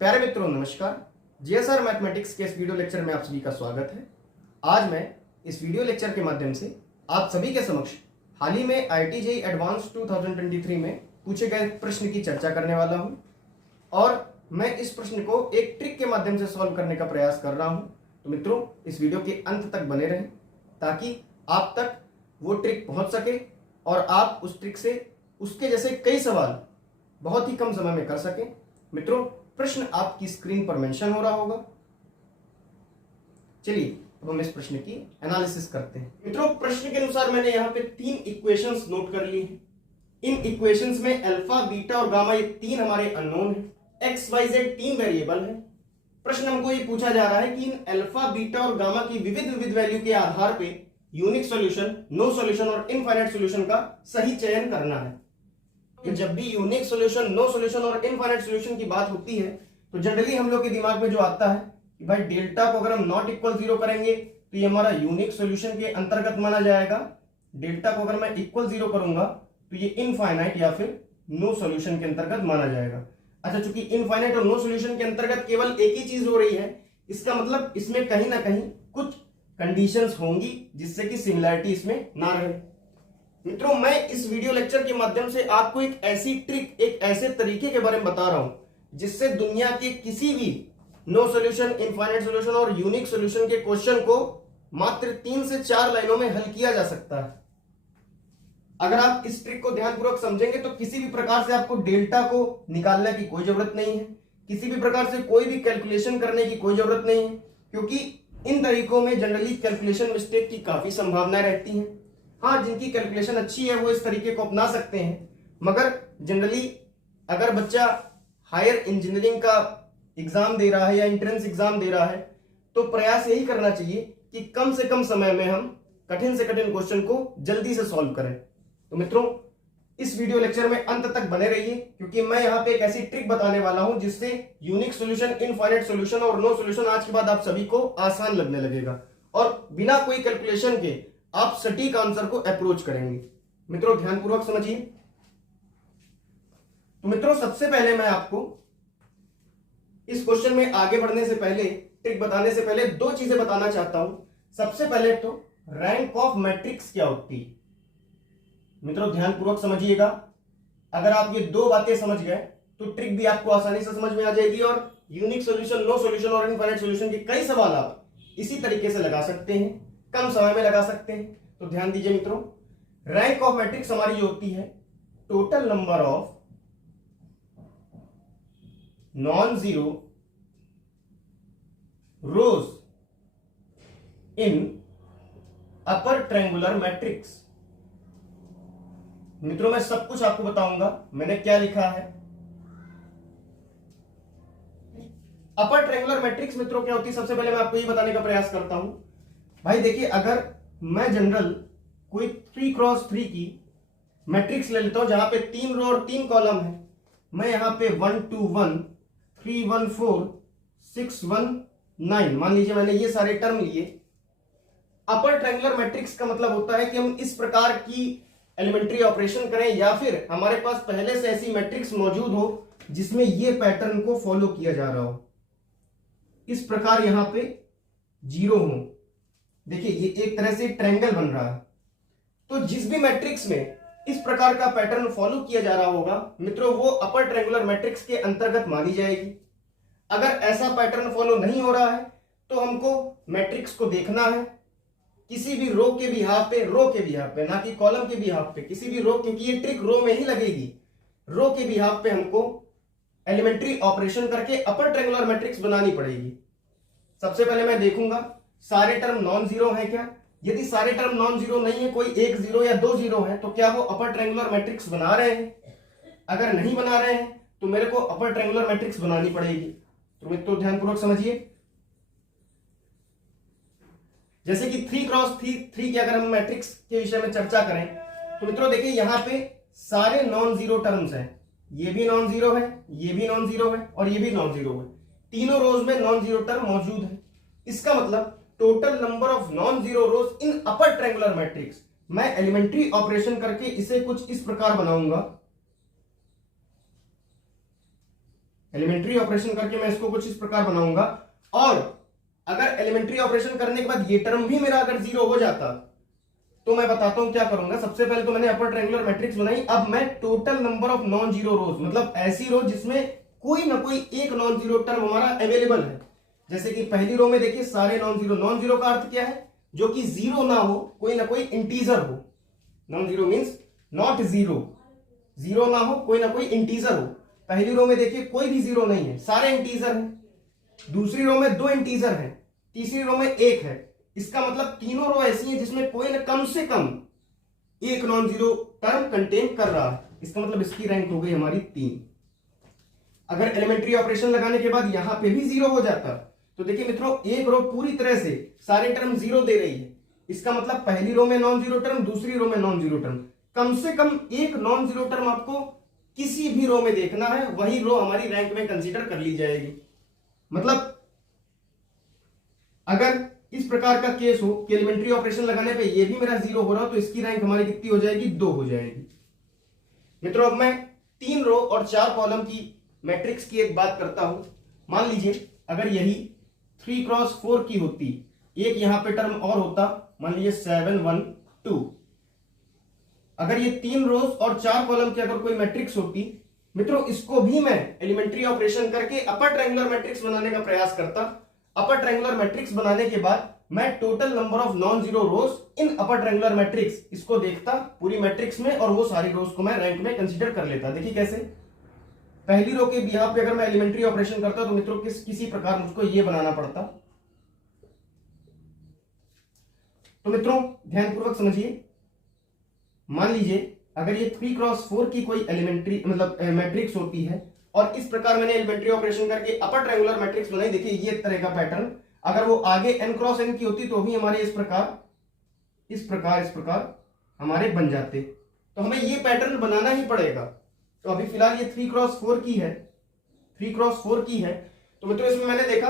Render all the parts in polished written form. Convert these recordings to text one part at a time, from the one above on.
प्यारे मित्रों नमस्कार। जीएसआर मैथमेटिक्स के इस वीडियो लेक्चर में आप सभी का स्वागत है। आज मैं इस वीडियो लेक्चर के माध्यम से आप सभी के समक्ष हाल ही में IIT JEE एडवांस 2023 में पूछे गए प्रश्न की चर्चा करने वाला हूं और मैं इस प्रश्न को एक ट्रिक के माध्यम से सॉल्व करने का प्रयास कर रहा हूं। तो मित्रों इस वीडियो के अंत तक बने रहें ताकि आप तक वो ट्रिक पहुंच सके और आप उस ट्रिक से उसके जैसे कई सवाल बहुत ही कम समय में कर सकें। मित्रों प्रश्न आपकी स्क्रीन पर मेंशन हो रहा होगा। चलिए अब हम इस प्रश्न की एनालिसिस करते हैं। मित्रों प्रश्न के अनुसार मैंने यहाँ पे 3 इक्वेशंस नोट कर ली हैं। इन इक्वेशंस में अल्फा बीटा और गामा ये 3 हमारे अननोन हैं। एक्स वाई जेड 3 वेरिएबल है। प्रश्न हमको ये पूछा जा रहा है कि इन अल्फा बीटा और गामा की विविध वैल्यू के आधार पे यूनिक सॉल्यूशन, नो सॉल्यूशन और इनफाइनाइट सॉल्यूशन का सही चयन करना है। जब भी यूनिक सॉल्यूशन, नो सॉल्यूशन और इनफाइनाइट सॉल्यूशन की बात होती है तो जनरली हम लोग के दिमाग में जो आता है कि भाई डेल्टा को अगर हम नॉट इक्वल 0 करेंगे तो ये हमारा यूनिक सॉल्यूशन के अंतर्गत माना जाएगा। डेल्टा को अगर मैं इक्वल 0 करूंगा तो ये इनफाइनाइट या फिर नो सॉल्यूशन के अंतर्गत माना जाएगा। अच्छा, चूंकि इनफाइनाइट और नो सॉल्यूशन के अंतर्गत केवल एक ही चीज हो रही है, इसका मतलब इसमें कहीं ना कहीं कुछ कंडीशंस होंगी जिससे कि सिमिलैरिटी इसमें ना रहे। मित्रों मैं इस वीडियो लेक्चर के माध्यम से आपको एक ऐसी ट्रिक, एक ऐसे तरीके के बारे में बता रहा हूं जिससे दुनिया के किसी भी नो सॉल्यूशन, इनफाइनाइट सॉल्यूशन और यूनिक सॉल्यूशन के क्वेश्चन को मात्र 3 से 4 लाइनों में हल किया जा सकता है। अगर आप इस ट्रिक को ध्यानपूर्वक समझेंगे तो किसी भी प्रकार से आपको डेल्टा को निकालने की कोई जरूरत नहीं है, किसी भी प्रकार से कोई भी कैलकुलेशन करने की कोई जरूरत नहीं है, क्योंकि इन तरीकों में जनरली कैलकुलेशन मिस्टेक की काफी संभावनाएं रहती हैं। हाँ, जिनकी कैलकुलेशन अच्छी है वो इस तरीके को अपना सकते हैं, मगर जनरली अगर बच्चा हायर इंजीनियरिंग का एग्जाम दे रहा है या एंट्रेंस एग्जाम दे रहा है तो प्रयास यही करना चाहिए कि कम से कम समय में हम कठिन से कठिन क्वेश्चन को जल्दी से सॉल्व करें। तो मित्रों इस वीडियो लेक्चर में अंत तक बने रहिए, क्योंकि मैं यहाँ पे एक ऐसी ट्रिक बताने वाला हूं जिससे यूनिक सॉल्यूशन, इनफाइनाइट सॉल्यूशन और नो सॉल्यूशन आज के बाद आप सभी को आसान लगने लगेगा और बिना कोई कैलकुलेशन के आप सटीक आंसर को अप्रोच करेंगे। मित्रों ध्यानपूर्वक समझिए। तो मित्रों सबसे पहले मैं आपको इस क्वेश्चन में आगे बढ़ने से पहले, ट्रिक बताने से पहले 2 चीजें बताना चाहता हूं। सबसे पहले तो रैंक ऑफ मैट्रिक्स क्या होती है। मित्रों ध्यानपूर्वक समझिएगा। अगर आप ये 2 बातें समझ गए तो ट्रिक भी आपको आसानी से समझ में आ जाएगी और यूनिक सॉल्यूशन, नो सॉल्यूशन और इनफाइनाइट सॉल्यूशन के कई सवाल आप इसी तरीके से लगा सकते हैं, कम समय में लगा सकते हैं। तो ध्यान दीजिए मित्रों, रैंक ऑफ मैट्रिक्स हमारी जो होती है total number of non zero rose in upper triangular matrix. मित्रों मैं सब कुछ आपको बताऊंगा, मैंने क्या लिखा है। अपर ट्रायंगुलर मैट्रिक्स मित्रों क्या होती है, सबसे पहले मैं आपको ये बताने का प्रयास करता हूं। भाई देखिए, अगर मैं जनरल कोई 3x3 की मैट्रिक्स ले लेता हूं जहां पे 3 रो और 3 कॉलम है, मैं यहां पे 1 2 1 3 1 4 6 1 9 मान लीजिए मैंने ये सारे टर्म लिए। अपर ट्रायंगुलर मैट्रिक्स का मतलब होता है कि हम इस प्रकार की एलिमेंट्री ऑपरेशन करें या फिर हमारे पास पहले से ऐसी मैट्रिक्स मौजूद हो जिसमें ये पैटर्न को फॉलो किया जा रहा हो। इस प्रकार यहां पे 0 हो। देखिए ये एक तरह से ट्रायंगल बन रहा है। तो जिस भी मैट्रिक्स में इस प्रकार का पैटर्न फॉलो किया जा रहा होगा मित्रों, वो अपर ट्रायंगुलर मैट्रिक्स के अंतर्गत मानी जाएगी। अगर ऐसा पैटर्न फॉलो नहीं हो रहा है तो हमको मैट्रिक्स को देखना है किसी भी रो के बिहाफ पे, ना कि कॉलम के बिहाफ पे, किसी भी रो, क्योंकि ये ट्रिक रो में ही लगेगी। रो के बिहाफ पे हमको एलिमेंट्री ऑपरेशन करके अपर ट्रायंगुलर मैट्रिक्स बनानी पड़ेगी। सबसे पहले मैं देखूंगा सारे टर्म नॉन जीरो है क्या। यदि सारे टर्म नॉन जीरो नहीं है, कोई 1 0 या 2 0 है, तो क्या वो अपर ट्रायंगुलर मैट्रिक्स बना रहे हैं। अगर नहीं बना रहे हैं तो मेरे को अपर ट्रायंगुलर मैट्रिक्स बनानी पड़ेगी। तो मित्रों ध्यानपूर्वक समझिए। जैसे कि 3x3 की अगर हम मैट्रिक्स के विषय में चर्चा करें तो मित्रों देखिए यहां पे सारे नॉन जीरो टर्म्स हैं। ये भी नॉन जीरो है, ये भी नॉन जीरो है और ये भी नॉन जीरो है। तीनों रोज में नॉन जीरो टर्म मौजूद है। इसका मतलब total number of non zero rose in upper triangular matrix, मैं एलिमेंट्री ऑपरेशन करके इसे कुछ इस प्रकार बनाऊंगा। एलिमेंट्री ऑपरेशन करके मैं इसको कुछ इस प्रकार बनाऊंगा, और अगर एलिमेंट्री ऑपरेशन करने के बाद ये टर्म भी मेरा अगर जीरो हो जाता तो मैं बताता हूं क्या करूंगा। सबसे पहले तो मैंने अपर ट्रायंगुलर मैट्रिक्स बनाई। अब मैं total number of non zero रोज, मतलब ऐसी रो जिसमें कोई ना कोई एक नॉन जीरो टर्म हमारा अवेलेबल है, जैसे कि पहली रो में देखिए सारे नॉन जीरो। नॉन जीरो का अर्थ क्या है? जो कि जीरो ना हो, कोई ना कोई इंटीजर हो। Non zero means not zero, zero ना हो, कोई ना कोई इंटीजर हो। पहली रो में देखिए कोई भी जीरो नहीं है, सारे इंटीजर हैं। दूसरी रो में दो इंटीजर हैं, तीसरी रो में एक है। इसका मतलब तीनों रो ऐसी हैं जिसमें कोई ना कम से कम एक नॉन जीरो टर्म कंटेन कर रहा है। इसका मतलब इसकी रैंक हो गई हमारी 3। अगर एलिमेंट्री ऑपरेशन लगाने के बाद यहां पे भी जीरो हो जाता तो देखिए मित्रों, एक रो पूरी तरह से सारे टर्म जीरो दे रही है। इसका मतलब पहली रो में नॉन जीरो टर्म, दूसरी रो में नॉन जीरो टर्म, कम से कम एक नॉन जीरो टर्म आपको किसी भी रो में देखना है, वही रो हमारी रैंक में कंसीडर कर ली जाएगी। मतलब अगर इस प्रकार का केस हो कि एलिमेंट्री ऑपरेशन लगाने पे ये भी मेरा जीरो हो रहा हो, तो इसकी रैंक हमारी कितनी हो जाएगी? 2 हो जाएगी। मित्रों अब मैं 3 रो और 4 कॉलम की मैट्रिक्स की एक बात करता हूं। मान लीजिए अगर यही 3x4 की होती, एक यहां पे टर्म और होता, मान लीजिए 7 1 2। अगर ये 3 रोज और 4 कॉलम की अगर कोई मैट्रिक्स होती मित्रों, इसको भी मैं एलिमेंट्री ऑपरेशन करके अपर ट्रायंगुलर मैट्रिक्स बनाने का प्रयास करता। अपर ट्रायंगुलर मैट्रिक्स बनाने के बाद मैं total number of non zero rose in upper triangular matrix, इसको देखता पूरी मैट्रिक्स में, और वो सारी रोज को मैं रैंक में कंसीडर कर लेता। देखिए कैसे, पहली रो के बिहाफ पे अगर मैं एलिमेंट्री ऑपरेशन करता तो मित्रों किसी प्रकार मुझको ये बनाना पड़ता। तो मित्रों ध्यानपूर्वक समझिए, मान लीजिए अगर ये 3x4 की कोई एलिमेंट्री मतलब मैट्रिक्स होती है, और इस प्रकार मैंने एलिमेंट्री ऑपरेशन करके अपर ट्रायंगुलर मैट्रिक्स बनाई। देखिए ये तरह का पैटर्न, अगर वो आगे n×n की होती तो भी हमारे इस प्रकार हमारे बन जाते। तो हमें ये पैटर्न बनाना ही पड़ेगा। तो अभी फिलहाल ये 3x4 की है, 3x4 की है। तो मित्रों इसमें मैंने देखा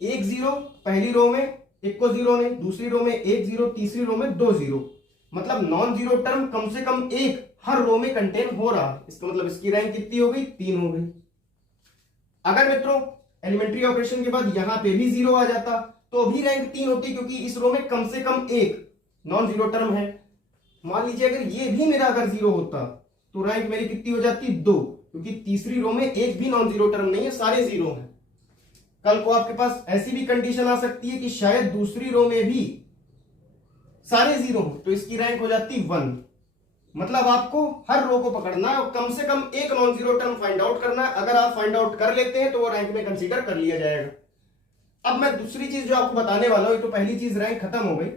1 0 पहली रो में, एक को जीरो ने, दूसरी रो में 1 0, तीसरी रो में 2 0। मतलब नॉन जीरो टर्म कम से कम एक हर रो में कंटेन हो रहा है। इसका मतलब इसकी रैंक कितनी हो गई? 3 हो गई। अगर मित्रों एलिमेंट्री ऑपरेशन के बाद यहां पे भी जीरो आ जाता तो भी रैंक 3 होती, क्योंकि इस रो में कम से कम एक नॉन जीरो टर्म है। मान लीजिए अगर ये भी मेरा अगर जीरो होता तो रैंक मेरी कितनी हो जाती? 2, क्योंकि तीसरी रो में एक भी नॉन जीरो टर्म नहीं है, सारे जीरो हैं। कल को आपके पास ऐसी भी कंडीशन आ सकती है कि शायद दूसरी रो में भी सारे जीरो हो, तो इसकी रैंक हो जाती 1। मतलब आपको हर रो को पकड़ना है और कम से कम एक non zero term find out करना है। अगर आप फाइंड आउट कर लेते हैं तो वो रैंक में कंसीडर कर लिया जाएगा। अब मैं दूसरी चीज जो आपको बताने वाला हूं, तो पहली चीज रैंक खत्म हो गई।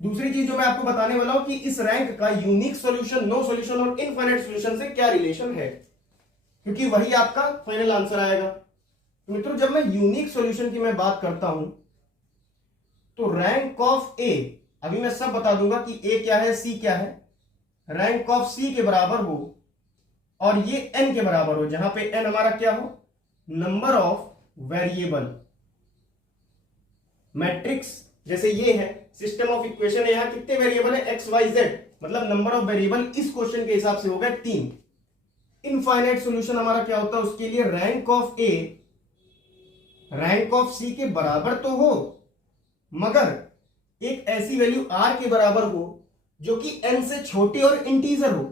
दूसरी चीज जो मैं आपको बताने वाला हूं कि इस रैंक का यूनिक सॉल्यूशन, नो सॉल्यूशन और इनफाइनाइट सॉल्यूशन से क्या रिलेशन है, क्योंकि वही आपका फाइनल आंसर आएगा। तो मित्रों जब मैं यूनिक सॉल्यूशन की मैं बात करता हूं तो रैंक ऑफ ए, अभी मैं सब बता दूंगा कि ए क्या है, सी क्या है। रैंक ऑफ सी के बराबर हो और ये एन के बराबर हो, जहां पे एन हमारा क्या हो? Number of variable. मैट्रिक्स जैसे ये है, सिस्टम ऑफ इक्वेशन है, यहां कितने वेरिएबल है? एक्स वाई जेड, मतलब नंबर ऑफ वेरिएबल इस क्वेश्चन के हिसाब से हो गए 3। इनफाइनाइट सॉल्यूशन हमारा क्या होता है? उसके लिए rank of A rank of C के बराबर तो हो, मगर एक ऐसी वैल्यू आर के बराबर हो जो कि n से छोटी और इंटीजर हो।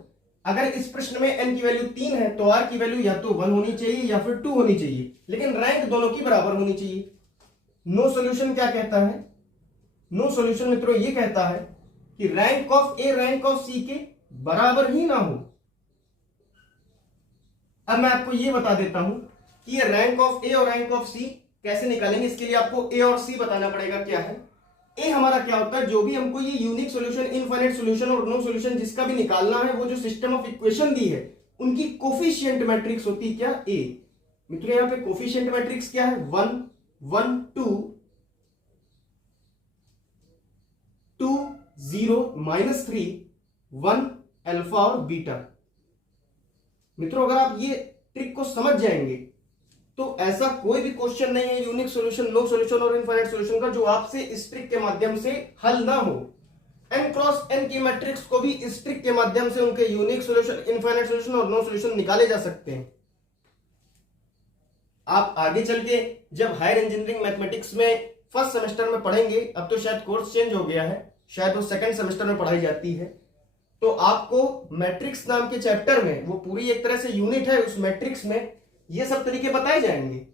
अगर इस प्रश्न में n की वैल्यू 3 है तो r की वैल्यू या तो 1 होनी चाहिए या फिर 2 होनी चाहिए, लेकिन रैंक दोनों की बराबर होनी चाहिए। नो सॉल्यूशन क्या कहता है? नो सॉल्यूशन मित्रों ये कहता है कि rank of A rank of C के बराबर ही ना हो। अब मैं आपको ये बता देता हूं कि ये रैंक ऑफ ए और रैंक ऑफ सी कैसे निकालेंगे। इसके लिए आपको ए और सी बताना पड़ेगा क्या है। ए हमारा क्या होता है? जो भी हमको ये यूनिक सॉल्यूशन, इनफाइनाइट सॉल्यूशन और नो सॉल्यूशन जिसका भी निकालना है, वो जो सिस्टम ऑफ इक्वेशन दी है उनकी कोफिशिएंट मैट्रिक्स होती है क्या? ए। मित्रों यहां पे कोफिशिएंट मैट्रिक्स क्या है? 1 1 2 2 0 -3 1 अल्फा और बीटा। मित्रों अगर आप ये ट्रिक को समझ जाएंगे तो ऐसा कोई भी क्वेश्चन नहीं है यूनिक सॉल्यूशन, नो सॉल्यूशन और इनफाइनाइट सॉल्यूशन का जो आपसे इस ट्रिक के माध्यम से हल ना हो। n×n की मैट्रिक्स को भी इस ट्रिक के माध्यम से उनके यूनिक सॉल्यूशन, इनफाइनाइट सॉल्यूशन और नो सॉल्यूशन निकाले जा सकते हैं। आप आगे चल के जब हायर इंजीनियरिंग मैथमेटिक्स में फर्स्ट सेमेस्टर में पढ़ेंगे, अब तो शायद कोर्स चेंज हो गया है, शायद वो सेकंड सेमेस्टर में पढ़ाई जाती है, तो आपको मैट्रिक्स नाम के चैप्टर में, वो पूरी एक तरह से यूनिट है, उस मैट्रिक्स में ये सब तरीके बताए जाएंगे।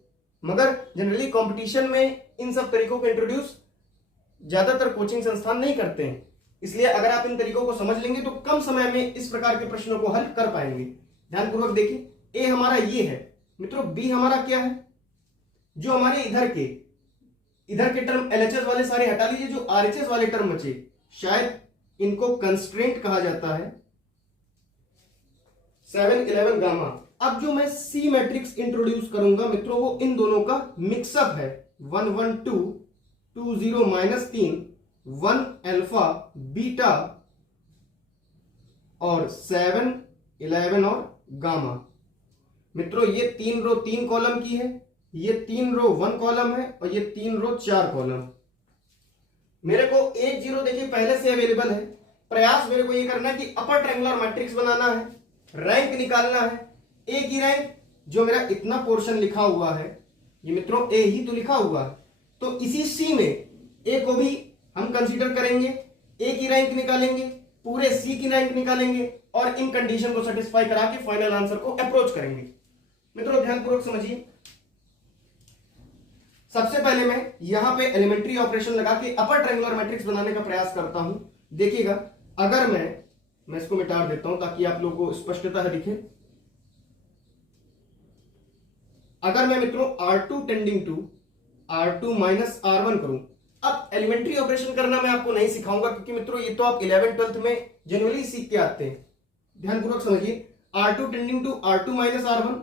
मगर जनरली कंपटीशन में इन सब तरीकों को इंट्रोड्यूस ज्यादातर कोचिंग संस्थान नहीं करते हैं, इसलिए अगर आप इन तरीकों को समझ लेंगे तो कम समय में इस प्रकार के प्रश्नों को हल कर पाएंगे। ध्यानपूर्वक देखिए, ए हमारा ये है मित्रों, बी हमारा क्या है, जो हमारे इधर के टर्म LHS वाले सारे हटा लीजिए, जो RHS वाले टर्म बचे, शायद इनको कंस्ट्रेंट कहा जाता है, 7 11 गामा। अब जो मैं सी मैट्रिक्स इंट्रोड्यूस करूंगा मित्रों, वो इन दोनों का मिक्सअप है, 1 1 2 2 0 -3 1 अल्फा बीटा और 7 11 और गामा। मित्रों ये 3 रो 3 कॉलम की है, ये 3 रो 1 कॉलम है और ये 3 रो 4 कॉलम। मेरे को 1 0 देखिए पहले से अवेलेबल है। प्रयास मेरे को ये करना है कि अपर ट्रायंगुलर मैट्रिक्स बनाना है, रैंक निकालना है। ए की रैंक जो मेरा इतना पोर्शन लिखा हुआ है, ये मित्रों ए ही तो लिखा हुआ है, तो इसी सी में ए को भी हम कंसीडर करेंगे, ए की रैंक निकालेंगे, पूरे सी की रैंक निकालेंगे और इन कंडीशन को सेटिस्फाई करा के फाइनल आंसर को अप्रोच करेंगे। मित्रों ध्यानपूर्वक समझिए, सबसे पहले मैं यहां पे एलिमेंट्री ऑपरेशन लगा के अपर ट्रायंगुलर मैट्रिक्स बनाने का प्रयास करता हूं। देखिएगा, अगर मैं इसको मिटा देता हूं ताकि आप लोगों को स्पष्टता दिखे। अगर मैं मित्रों R2 tending to R2 minus R1 करूं, अब एलिमेंट्री ऑपरेशन करना मैं आपको नहीं सिखाऊंगा क्योंकि मित्रों ये तो आप 11th 12th में जनरली सीख के आते हैं। ध्यानपूर्वक समझिए, R2 tending to R2 minus R1,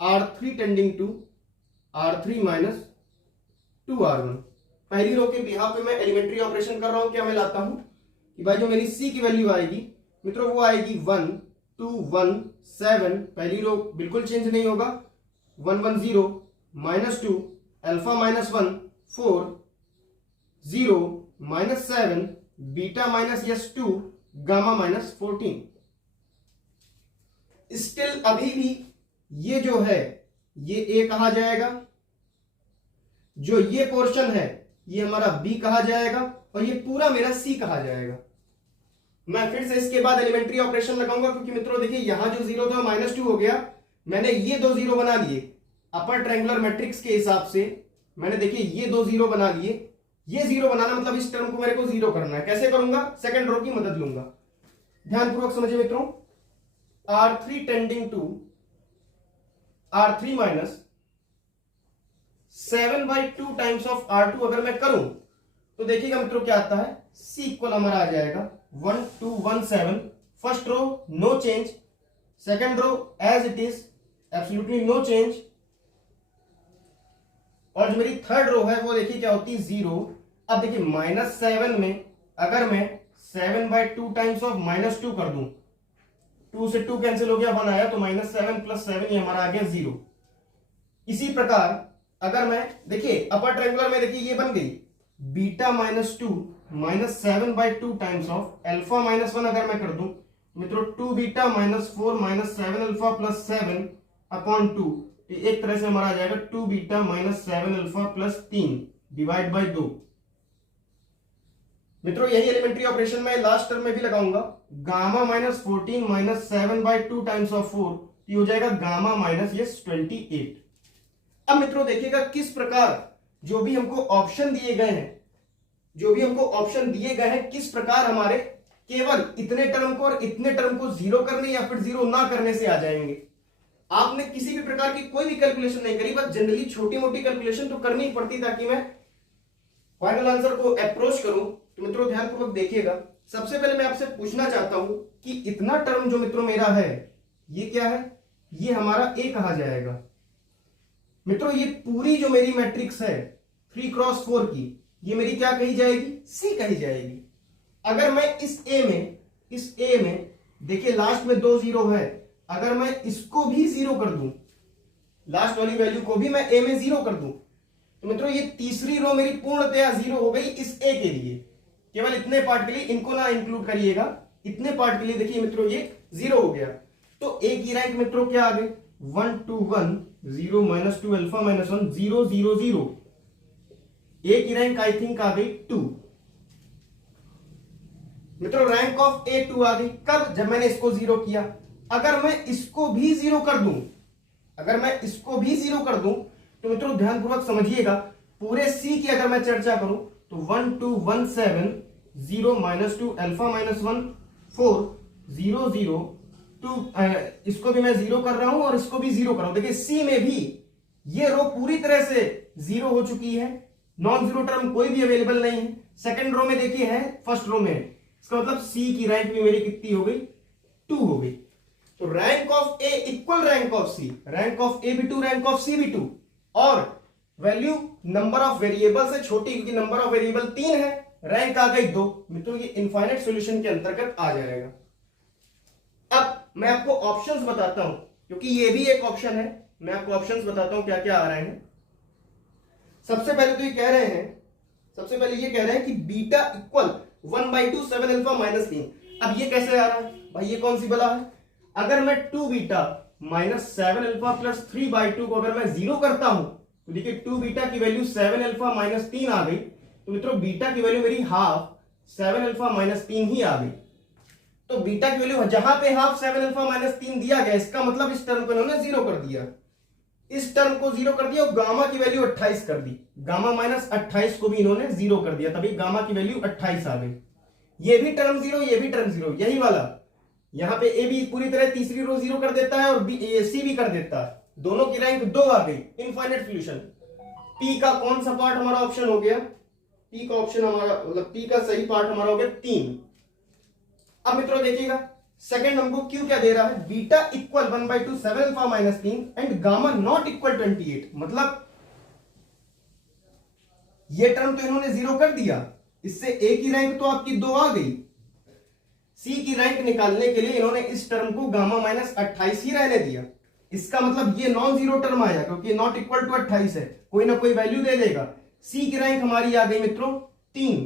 R3 tending to R3 minus 2R1। पहली रो के बिहाफ पे मैं एलिमेंट्री ऑपरेशन कर रहा हूं। क्या मैं लाता हूं कि भाई जो मेरी सी की वैल्यू आएगी मित्रों वो आएगी 1 2 1 7, पहली रो बिल्कुल चेंज नहीं होगा, 1 1 0 -2 अल्फा -1 4 0 -7 बीटा -2 गामा -14। स्टिल अभी भी ये जो है ये ए कहा जाएगा, जो ये पोर्शन है ये हमारा बी कहा जाएगा और ये पूरा मेरा सी कहा जाएगा। मैं फिर से इसके बाद एलिमेंट्री ऑपरेशन लगाऊंगा क्योंकि मित्रों देखिए यहां जो 0 था -2 हो गया, मैंने ये 2 0 बना लिए अपर ट्रायंगुलर मैट्रिक्स के हिसाब से। मैंने देखिए ये 2 0 बना लिए, ये 0 बनाना मतलब इस टर्म को मेरे को 0 करना है। कैसे करूंगा? सेकंड रो की मदद लूंगा। ध्यानपूर्वक समझिए मित्रों, R3 tending to R3 minus 7/2 times of R2 अगर मैं करूं तो देखिएगा मित्रों क्या आता है, C इक्वल हमारा आ जाएगा 1 2 1 7। First row no change, second row as it is absolutely no change, और जो मेरी थर्ड रो है वो देखिए क्या होती है 0। अब देखिए -7 में अगर मैं 7/2 टाइम्स ऑफ -2 कर दूं, 2 से 2 कैंसिल हो गया, 1 आया तो -7 + 7 ये हमारा आ गया 0। इसी प्रकार अगर मैं देखिए अपर ट्रायंगुलर में देखिए ये बन गई बीटा -2 -7/2 टाइम्स ऑफ अल्फा -1 अगर मैं कर दूं मित्रों 2 बीटा -4 -7 अल्फा + 7/2, एक तरह से हमारा आ जाएगा 2 बीटा -7 अल्फा + 3 डिवाइड बाय 2। मित्रों यही एलिमेंट्री ऑपरेशन मैं लास्ट टर्म में भी लगाऊंगा, गामा -14 -7/2 टाइम्स ऑफ 4 ये हो जाएगा गामा -28। अब मित्रों देखिएगा किस प्रकार जो भी हमको ऑप्शन दिए गए हैं, किस प्रकार हमारे केवल इतने टर्म को और इतने टर्म को 0 करने या फिर 0 ना करने से आ जाएंगे। आपने किसी भी प्रकार की कोई भी कैलकुलेशन नहीं करी, बस जनरली छोटी मोटी कैलकुलेशन तो करनी ही पड़ती ताकि मैं फाइनल आंसर को अप्रोच करूं। तो मित्रों ध्यानपूर्वक देखिएगा, सबसे पहले मैं आपसे पूछना चाहता हूं कि इतना टर्म जो मित्रों मेरा है ये क्या है, ये हमारा ए कहा जाएगा। मित्रों ये पूरी जो मेरी मैट्रिक्स है 3x4 की, ये मेरी क्या कही जाएगी, सी कही जाएगी। अगर मैं इस ए में देखिए लास्ट में 2 0 है, अगर मैं इसको भी 0 कर दूं, लास्ट वाली वैल्यू को भी मैं ए में 0 कर दूं, तो मित्रों ये तीसरी रो मेरी पूर्णतया 0 हो गई इस ए के लिए। केवल इतने पार्ट के लिए, इनको ना इंक्लूड करिएगा, इतने पार्ट के लिए देखिए मित्रों ये 0 हो गया। तो ए की रैंक मित्रों क्या आ गई, 1 2 1 0 माइनस 2 अल्फा माइनस 1 0 0 0। ए की रैंक आई थिंक आ गई 2। मित्रों रैंक ऑफ ए 2 आ गई कब? जब मैंने इसको 0 किया। अगर मैं इसको भी 0 कर दूं, अगर मैं इसको भी 0 कर दूं तो मित्रों ध्यानपूर्वक समझिएगा, पूरे सी की अगर मैं चर्चा करूं तो 1 2 1 7 0 माइनस 2 अल्फा माइनस 1 4 0 0 2। इसको भी मैं 0 कर रहा हूं और इसको भी 0 कर रहा हूं। देखिए सी में भी ये रो पूरी तरह से 0 हो चुकी है, नॉन जीरो टर्म कोई भी अवेलेबल नहीं है। सेकंड रो में देखिए है, फर्स्ट रो में है, इसका मतलब सी की रैंक भी मेरी कितनी हो गई? 2 हो गई। तो rank of A equal rank of C, rank of A भी 2 रैंक ऑफ सी भी 2, और वैल्यू नंबर ऑफ वेरिएबल से छोटी क्योंकि नंबर ऑफ वेरिएबल 3 है, रैंक आ गई 2। मित्रों ये इनफाइनाइट सॉल्यूशन के अंतर्गत आ जाएगा। अब मैं आपको ऑप्शंस बताता हूं क्योंकि ये भी एक ऑप्शन है, मैं आपको ऑप्शंस बताता हूं क्या क्या आ रहे हैं। सबसे पहले तो ये कह रहे हैं, सबसे पहले ये कह रहे हैं कि बीटा इक्वल 1/2 7 अल्फा माइनस 3। अब ये कैसे आ रहा है भाई? ये कौन सी बला है? अगर मैं 2 बीटा माइनस 7 अल्फा प्लस 3/2 को अगर मैं 0 करता हूं तो देखिए 2 बीटा की वैल्यू 7 अल्फा माइनस 3 आ गई। तो मित्रों बीटा की वैल्यू मेरी हाफ 7 अल्फा माइनस 3 ही आ गई। तो बीटा की वैल्यू जहां पे हाफ 7 अल्फा माइनस 3 दिया गया, इसका मतलब इस टर्म को इन्होंने 0 कर दिया, इस टर्म को 0 कर दिया और गामा की वैल्यू 28 कर दी। गामा माइनस 28 को भी इन्होंने 0 कर दिया, तभी गामा की वैल्यू 28 आ गई। ये भी टर्म 0, ये भी टर्म 0, यही वाला। यहां पे ए भी पूरी तरह तीसरी रो 0 कर देता है और सी भी कर देता है, दोनों की रैंक 2 आ गई। Infinite solution. पी का कौन सा पार्ट हमारा ऑप्शन हो गया? पी का ऑप्शन हमारा मतलब पी का सही पार्ट हमारा हो गया 3। अब मित्रों देखिएगा सेकंड हमको क्यू क्या दे रहा है? Beta equal 1/2 7 alpha minus 3 and gamma not equal 28। मतलब ये टर्म तो इन्होंने 0 कर दिया, इससे ए की रैंक तो आपकी 2 आ गई। सी की रैंक निकालने के लिए इन्होंने इस टर्म को गामा माइनस 28 ही रहने दिया। इसका मतलब ये नॉन जीरो टर्म आया क्योंकि नॉट इक्वल टू 28 है, कोई ना कोई वैल्यू दे देगा। सी की रैंक हमारी आ गई मित्रों 3,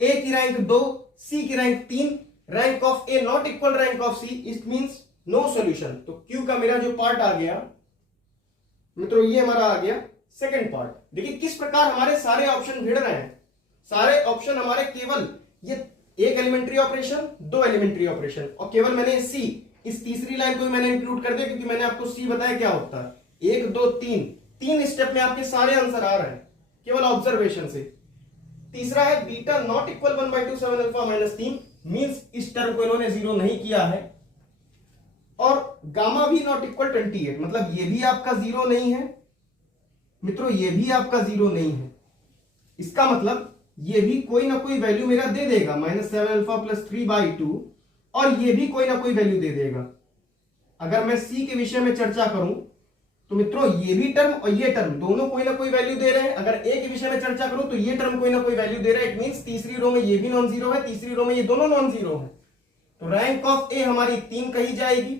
ए की रैंक 2, सी की rank 3। Rank of A not equal rank of C, it means no solution. तो क्यू का मेरा जो पार्ट आ गया मित्रों, ये हमारा आ गया सेकंड पार्ट। देखिए किस प्रकार हमारे सारे ऑप्शन भिड़ रहे हैं। सारे ऑप्शन हमारे केवल ये एक एलिमेंट्री ऑपरेशन, 2 एलिमेंट्री ऑपरेशन, और केवल मैंने सी, इस तीसरी लाइन को भी मैंने इंक्लूड कर दिया क्योंकि मैंने आपको सी बताया क्या होता है। 1 2 3 स्टेप में आपके सारे आंसर आ रहे हैं केवल ऑब्जर्वेशन से। तीसरा है beta not equal 1/2 7 alpha minus 3, means इस टर्म को इन्होंने 0 नहीं किया है। और गामा भी नॉट इक्वल 28, मतलब ये भी आपका 0 नहीं है मित्रों, ये भी आपका 0 नहीं है। इसका मतलब ये भी कोई ना कोई वैल्यू मेरा दे देगा, -7 अल्फा प्लस 3/2, और ये भी कोई ना कोई वैल्यू दे देगा। अगर मैं सी के विषय में चर्चा करूं तो मित्रों ये भी टर्म और ये टर्म दोनों कोई ना कोई वैल्यू दे रहे हैं। अगर ए के विषय में चर्चा करूं तो ये टर्म कोई ना कोई वैल्यू दे रहा है, इट मींस तीसरी रो में ये भी नॉन जीरो है, तीसरी रो में ये दोनों नॉन जीरो है। तो रैंक ऑफ ए हमारी 3 कही जाएगी,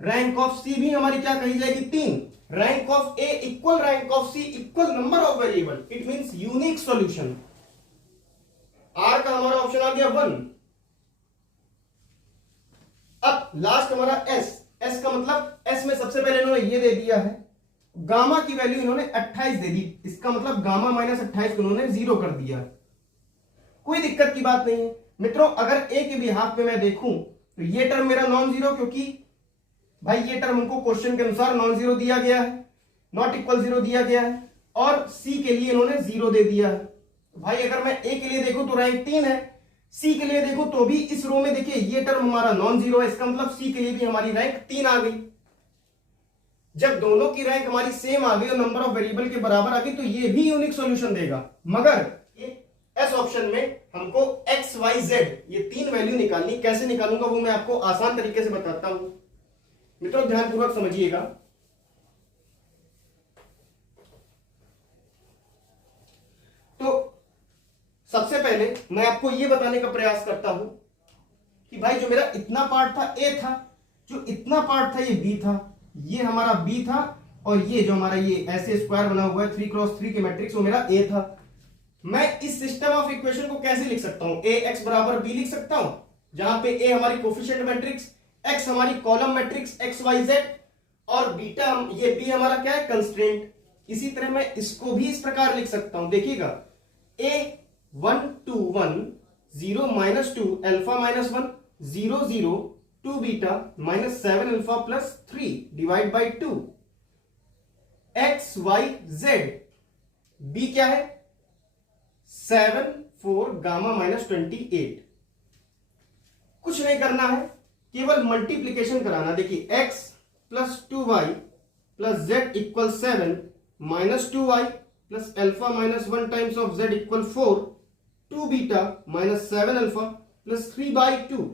रैंक ऑफ सी भी हमारी क्या कही जाएगी? 3। Rank of A equal rank of C equal number of variable, it means unique solution. R का हमारा ऑप्शन आ गया 1। अब लास्ट हमारा एस, एस का मतलब एस में सबसे पहले इन्होंने ये दे दिया है, गामा की वैल्यू इन्होंने 28 दे दी, इसका मतलब गामा माइनस 28 को इन्होंने 0 कर दिया। कोई दिक्कत की बात नहीं है मित्रों। अगर ए के बिहाफ पे मैं देखूं तो ये टर्म मेरा नॉन जीरो, क्योंकि भाई ये टर्म हमको क्वेश्चन के अनुसार नॉन जीरो दिया गया है, नॉट इक्वल 0 दिया गया है, और सी के लिए इन्होंने 0 दे दिया है। तो भाई अगर मैं ए के लिए देखूं तो रैंक 3 है, सी के लिए देखो तो भी इस रो में देखिए ये टर्म हमारा नॉन जीरो है, इसका मतलब सी के लिए भी हमारी रैंक 3 आ गई। जब दोनों की रैंक हमारी सेम आ गई और नंबर ऑफ वेरिएबल के बराबर आ गई तो ये भी यूनिक सॉल्यूशन देगा। मगर एस ऑप्शन में हमको एक्स वाई जेड ये 3 वैल्यू निकालनी, कैसे निकालूंगा वो मैं आपको आसान तरीके से बताता हूं मित्रों, ध्यानपूर्वक समझिएगा। तो सबसे पहले मैं आपको यह बताने का प्रयास करता हूं कि भाई जो मेरा इतना पार्ट था ए था, जो इतना पार्ट था ये बी था, ये हमारा बी था, और ये जो हमारा ये ऐसे स्क्वायर बना हुआ है 3x3 के मैट्रिक्स वो मेरा ए था। मैं इस सिस्टम ऑफ इक्वेशन को कैसे लिख सकता हूं? ए एक्स बराबर बी लिख सकता हूं, जहां पे ए हमारी कोफिशिएंट मैट्रिक्स, एक्स हमारी column matrix X Y Z, और बीटा ये बी हमारा क्या है, कंस्ट्रेंट। इसी तरह मैं इसको भी इस प्रकार लिख सकता हूं, देखिएगा A 1 2 1 0 -2 alpha -1 0 0 2 beta -7 alpha plus 3 divide by 2 X Y Z. B क्या है, 7 4 गामा -28। कुछ नहीं करना है, केवल मल्टीप्लीकेशन कराना। देखिए x plus 2y plus Z equal 7 -2y plus alpha -1 times of z equal 4 2 beta -7 alpha plus 3/2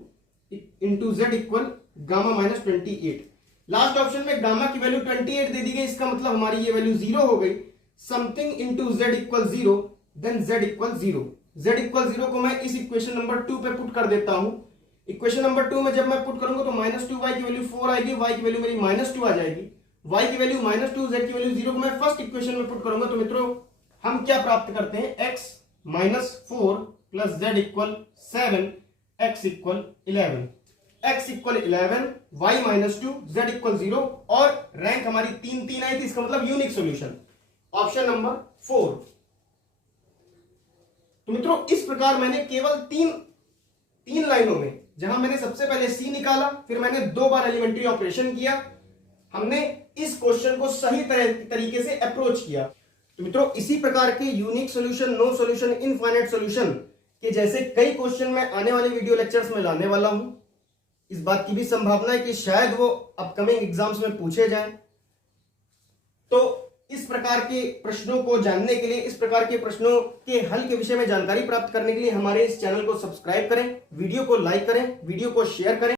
into Z equal gamma -28। Last option में गामा की वैल्यू 28 दे दी गई, इसका मतलब हमारी ये वैल्यू 0 हो गई। Something into Z equal 0 then Z equal 0। Z equal 0 को मैं इस इक्वेशन नंबर 2 पे पुट कर देता हूं। इक्वेशन नंबर 2 में जब मैं पुट करूंगा तो -2y की वैल्यू 4 आएगी, y की वैल्यू मेरी -2 आ जाएगी, y की वैल्यू -2, z की वैल्यू 0 को मैं फर्स्ट इक्वेशन में पुट करूंगा तो मित्रों हम क्या प्राप्त करते हैं, x -4 plus z equal 7 x equal 11, x equal 11 y -2 z equal 0 और रैंक हमारी 3 आई थी, इसका मतलब यूनिक सॉल्यूशन ऑप्शन नंबर 4। तो मित्रों इस प्रकार मैंने केवल तीन लाइनों में, जहां मैंने सबसे पहले सी निकाला, फिर मैंने 2 बार एलिमेंट्री ऑपरेशन किया, हमने इस क्वेश्चन को सही तरीके से अप्रोच किया। तो मित्रों इसी प्रकार के unique solution, no solution, infinite solution के जैसे कई क्वेश्चन मैं आने वाले वीडियो लेक्चर्स में लाने वाला हूं। इस बात की भी संभावना है कि शायद वो अपकमिंग एग्जाम्स में पूछे जाएं। तो इस प्रकार के प्रश्नों को जानने के लिए, इस प्रकार के प्रश्नों के हल के विषय में जानकारी प्राप्त करने के लिए हमारे इस चैनल को सब्सक्राइब करें, वीडियो को लाइक करें, वीडियो को शेयर करें।